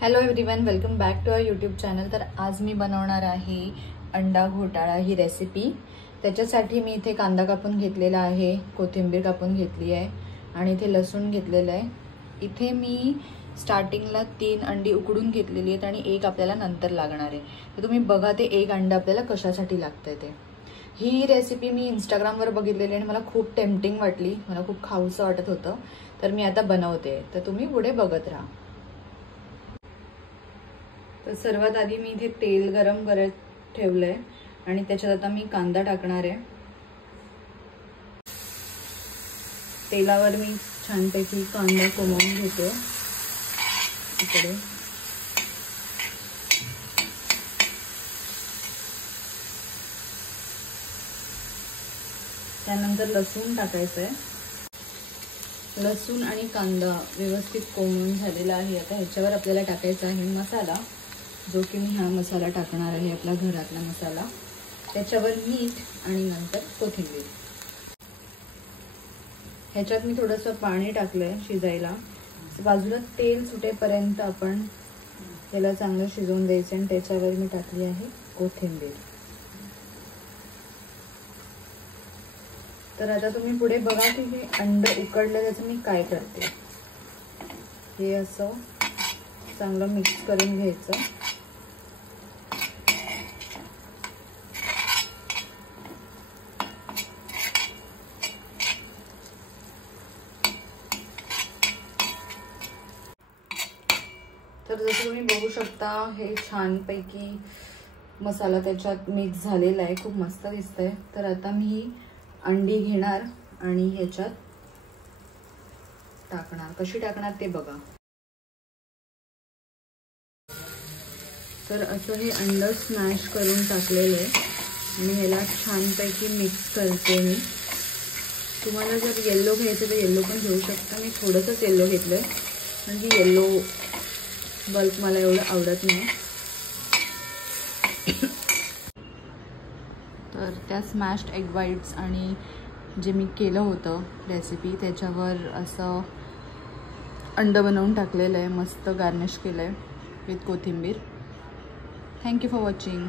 Hello everyone, welcome back to our YouTube channel. तर आज मी बनवणार आहे अंडा घोटाळा ही रेसिपी। त्याच्यासाठी मी इथे कांदा कापून घेतलेला आहे, कोथिंबीर कापून घेतली आहे आणि इथे लसूण घेतलेला आहे। इथे मी स्टार्टिंगला 3 अंडी उकडून घेतलेली आहेत आणि एक आपल्याला नंतर लागणार आहे। तर तुम्ही बघा ते एक अंडा आपल्याला कशासाठी लागतंय ते। ही रेसिपी मी इंस्टाग्रामवर बघितलेली आणि मला खूप टेम्पटिंग वाटली, मला खूप खाऊसं वाटत होतं, तर मी आता बनवते। तर तुम्ही पुढे बघत राहा। तर सर्वात आधी मी इथे तेल गरम करत ठेवलंय आणि त्याच्यात आता मी कांदा टाकणार आहे। तेलावर मी छानपैकी कांदा कोमवून घेते इकडे। त्यानंतर लसूण टाकायचं आहे। लसूण आणि कांदा व्यवस्थित कोमवून झालेला आहे। आता ह्याच्यावर आपल्याला टाकायचा आहे मसाला, जो की मी हा मसाला टाकणार आहे, आपला घरातला मसाला। त्याच्यावर मीठ आणि नंतर कोथिंबीर। ह्याच्यात मी थोडंसं पाणी टाकलंय शिजायला। बाजूला तेल सुटेपर्यंत आपण त्याला चांगलं शिजवून द्यायचं आणि त्याच्यावर मी टाकली आहे कोथिंबीर। तर आता तुम्ही पुढे बघा की हे अंड उकडलं त्याचं मी काय करते। हे असं चांगलं मिक्स करून घ्यायचं। तर जसं तुम्ही बघू शकता हे छानपैकी मसाला त्याच्यात मिक्स झालेला आहे, खूप मस्त दिसतंय। तर आता मी अंडी घेणार आणि ह्याच्यात टाकणार। कशी टाकणार ते बघा। तर असं हे अंड स्मॅश करून टाकलेलं आहे आणि ह्याला छानपैकी मिक्स करते मी। तुम्हाला जर येलो घ्यायचं तर येलो पण घेऊ शकता। मी थोडंसंच येलो घेतलंय म्हणजे येलो बल्क मला एवढं आवडत नाही। तर त्या स्मॅश्ड एग व्हाईट्स आणि जे मी केलं होतं रेसिपी त्याच्यावर असं अंड बनवून टाकलेलं आहे, मस्त गार्निश केलं आहे विथ कोथिंबीर। Thank you for watching.